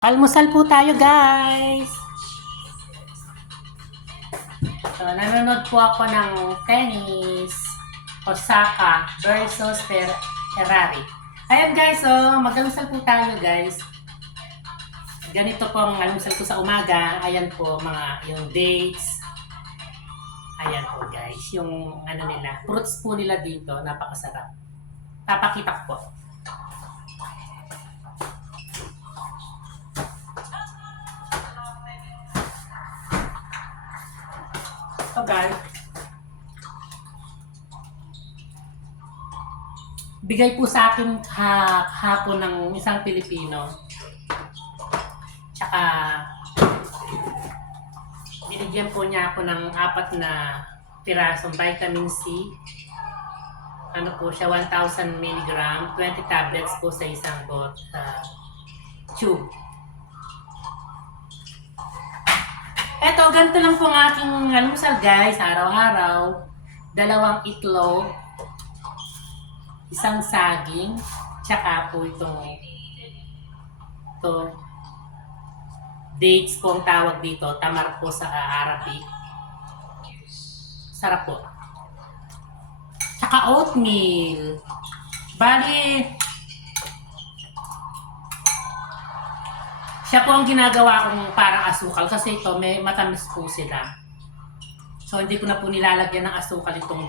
Almusal po tayo, guys. So, nanonood po ako ng tennis. Osaka versus Ferrari. Ayan, guys. So, mag-almusal po tayo, guys. Ganito po ang almusal ko sa umaga. Ayan po, yung dates. Ayan po, guys. Yung ano nila, fruits po nila dito. Napakasarap. Papakita ko po. So, guys. Bigay po sa akin hapon ng isang Pilipino. Tsaka, binigyan po niya ako ng 4 na pirasong vitamin C. Ano po siya, 1,000 mg, 20 tablets po sa isang tube. Eto, ganito lang po ang aking almusal, guys, araw-araw. 2 itlog, isang saging, tsaka po ito, dates po ang tawag dito, tamar po sa Arabic. Sarap po. Tsaka oatmeal. Bali, siya po ang ginagawa kong parang asukal kasi ito may matamis po sila. So hindi ko na po nilalagyan ng asukal itong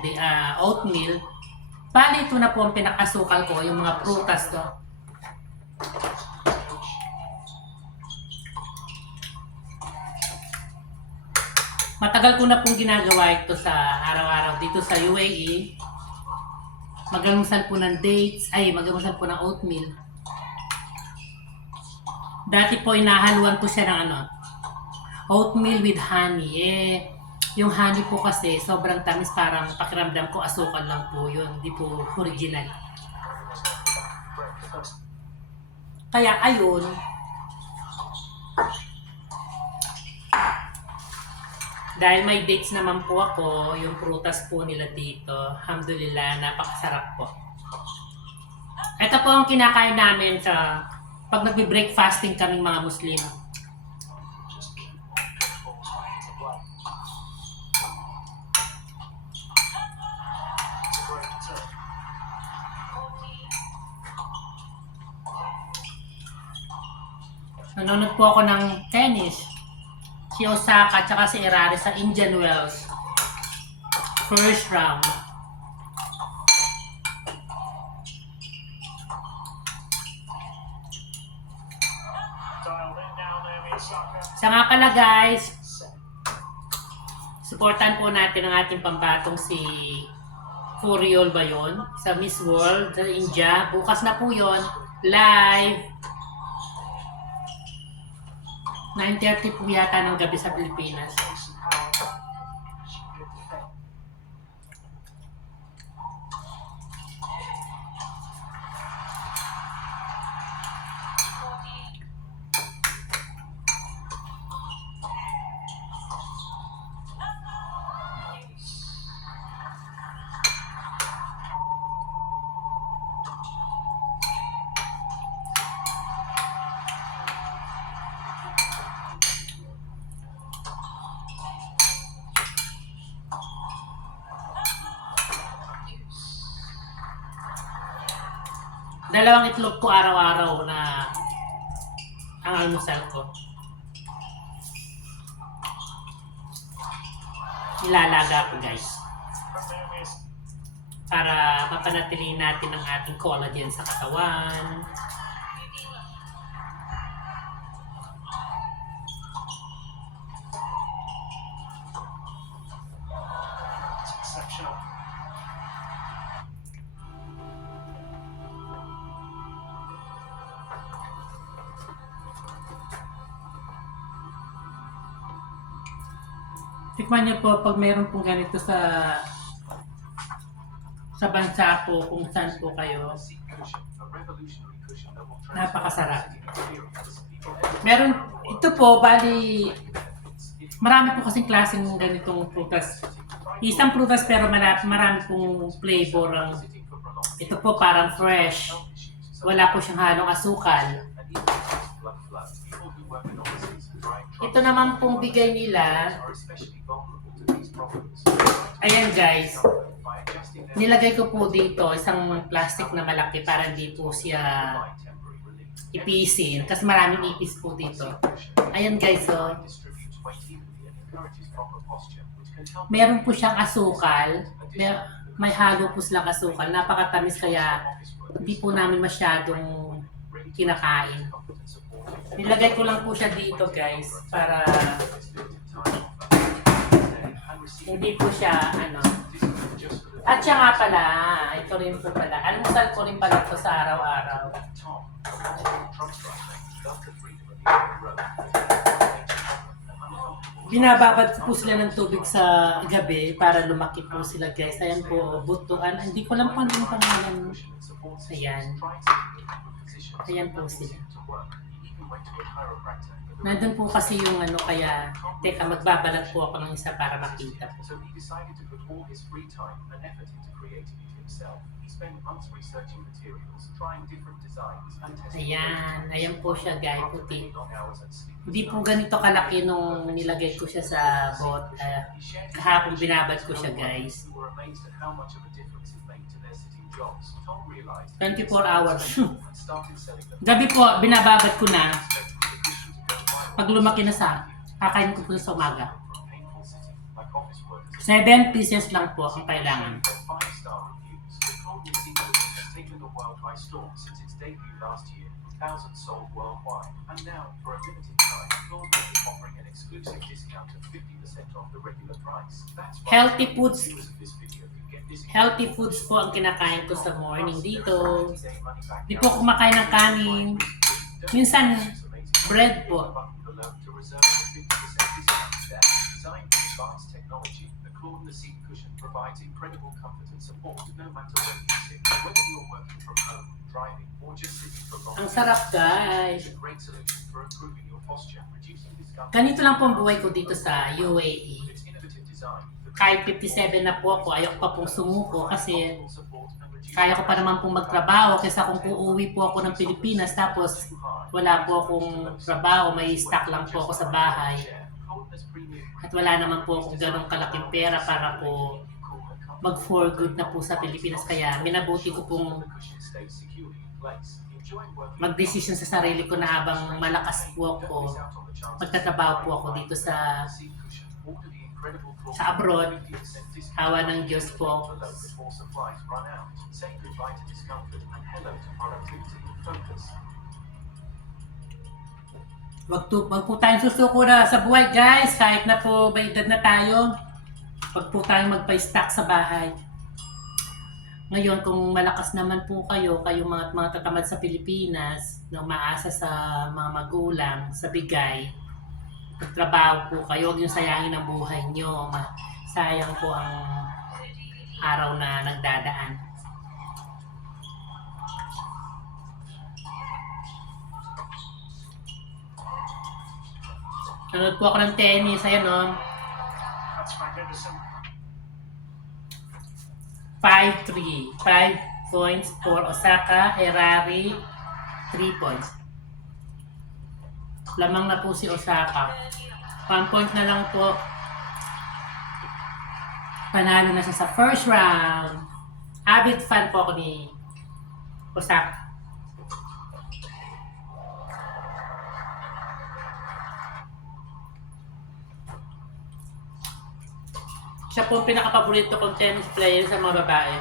oatmeal. Bali, ito na po ang pinakasukal ko, yung mga prutas to. Matagal ko na pong ginagawa ito sa araw-araw dito sa UAE. Mag-almusal po ng mag-almusal po ng oatmeal. Dati po inahaluan ko siya ng oatmeal with honey. Yung honey po kasi sobrang tamis, parang pakiramdam ko asukal lang po yun, hindi po original. Kaya ayun, dahil may dates naman po ako, yung prutas po nila dito, alhamdulillah, napakasarap po. Ito po ang kinakain namin sa pag nagbe-breakfasting kaming mga Muslim. Nanonood po ako ng tennis. Si Osaka at si Ferrari sa Indian Wells. First round. Sa nga pala, guys, supportan po natin ang ating pambatong si Furiol ba yun? Sa Miss World sa India. Bukas na po yun. Live. 9:30 po yata ng gabi sa Pilipinas. Dalawang itlog po araw-araw na ang almusal ko. Nilalaga ko, guys. Para mapanatilihin natin ang ating collagen sa katawan. Tikman niyo po pag mayroon pong ganito sa bansa po, kung saan po kayo. Napakasarap. Meron, ito po, bali, marami po kasing klaseng ganitong prutas. Isang prutas pero marami pong flavor. Ito po parang fresh. Wala po siyang halong asukal. Ito naman pong bigay nila. Ayan guys. Nilagay ko po dito isang plastic na malaki para hindi po siya ipisin. Kasi maraming ipis po dito. Ayan guys, so. Meron po siyang asukal. May halo po silang asukal. Napakatamis kaya hindi po namin masyadong kinakain. Nilagay ko lang po siya dito guys para hindi po siya At siya nga pala, ito rin po pala. Almusal ko rin pala ito sa araw-araw. Binababad ko po sila ng tubig sa gabi para lumaki po sila guys. Ayan po, butuan. Hindi ko lang po ang pangalan. Ayan. Ayan po sila. Nandun po kasi yung kaya, teka, magbabalat po ako ng isa para makita po. Ayan, ayan po siya guys, puti. Hindi po ganito kalaki nung nilagay ko siya sa bot. Kahapon binabad ko siya guys. 24 hours. Gabi po, binababad ko na. Pag lumaki na kakain ko po sa umaga. 7 pieces lang po ang kailangan. Healthy foods po ang kinakain ko sa morning dito. Di po ako kumakain ng kanin. Minsan, bread po. Ang sarap guys. Ganito lang po ang buhay ko dito sa UAE. Kahit 57 na po ako, ayoko pa pong sumuko kasi kaya ko pa naman pong magtrabaho kaysa kung uuwi po ako ng Pilipinas tapos wala po akong trabaho, may stock lang po ako sa bahay. At wala naman po akong ganong kalaking pera para po mag for good na po sa Pilipinas. Kaya minabuti ko pong mag-decision sa sarili ko na habang malakas po ako, magtatrabaho po ako dito sa abroad. Hawa ng Diyos po. Wag po tayong susuko na sa buhay guys, kahit na po may edad na tayo. Wag po tayong magpa-stock sa bahay. Ngayon, kung malakas naman po kayo mga tatamad sa Pilipinas, na umaasa sa mga magulang, sa bigay, magtrabaho po kayo, huwag yung sayangin ang buhay nyo. Sayang po ang araw na nagdadaan. Nanood po ako ng tennis, ayan o. 5-3. 5 points for Osaka, Ferrari, 3 points. Lamang na po si Osaka. 1 point na lang po. Panalo na siya sa first round. Avid fan po ako ni Osaka. Siya po ang pinaka-paborito kong tennis player sa mga babae.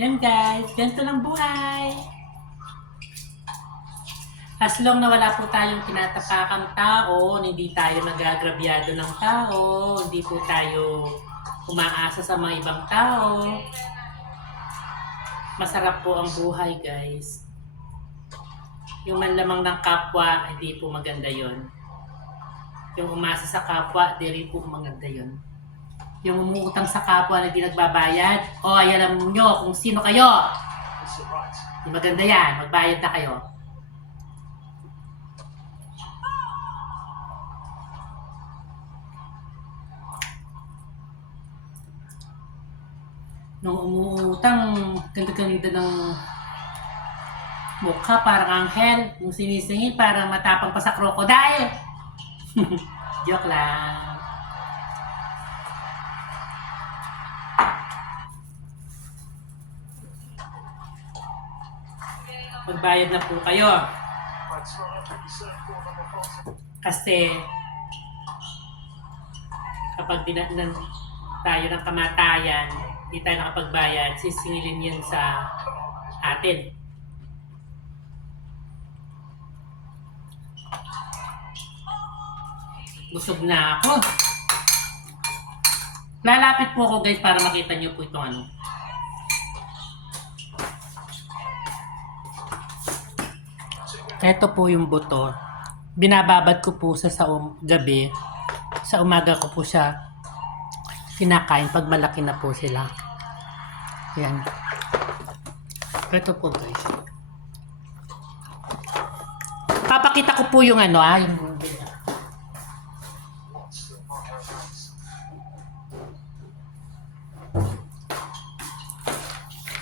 Yan guys, ganito lang buhay. As long na wala po tayong tinatapakang tao, hindi tayo nagagrabyado ng tao, hindi po tayo umaasa sa mga ibang tao, masarap po ang buhay guys. Yung manlamang ng kapwa, hindi po maganda yon. Yung umasa sa kapwa, di rin po maganda yun. Yung umuutang sa kapwa na di nagbabayad, o ay alam nyo kung sino kayo. Di maganda yan, magbayad na kayo. Nung umuutang, ganda-ganda ng mukha, parang anghel. Yung sinisingin, parang matapang pa sa crocodile. Joke lang. Magbayad na po kayo. Kasi kapag dinatnan tayo ng kamatayan, hindi tayo nakapagbayad, sisingilin yun sa atin. Busog na ako. Lalapit po ako guys para makita nyo po itong ano. Ito po yung buto. Binababad ko po sa gabi. Sa umaga ko po siya kinakain pag malaki na po sila. Yan. Ito po guys. Papakita ko po yung ano yung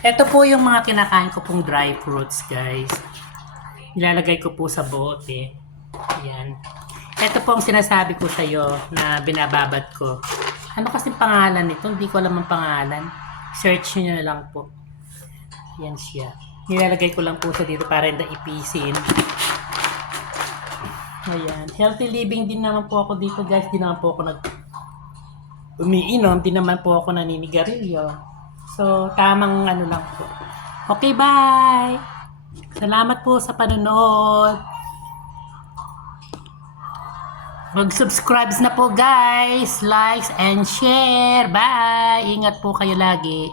ito po yung mga kinakain ko pong dry fruits guys. Ilalagay ko po sa bote. Yan. Ito po ang sinasabi ko sa iyo na binababad ko. Ano kasi pangalan nito? Hindi ko alam ang pangalan. Search nyo na lang po. Yan siya. Nilalagay ko lang po sa dito para hindi ipisin. Ayan. Healthy living din naman po ako dito guys. Di naman po ako umiinom. Di naman po ako naninigarilyo. So, tamang ano lang po. Okay, bye! Salamat po sa panonood. Mag-subscribe na po guys. Likes and share. Bye! Ingat po kayo lagi.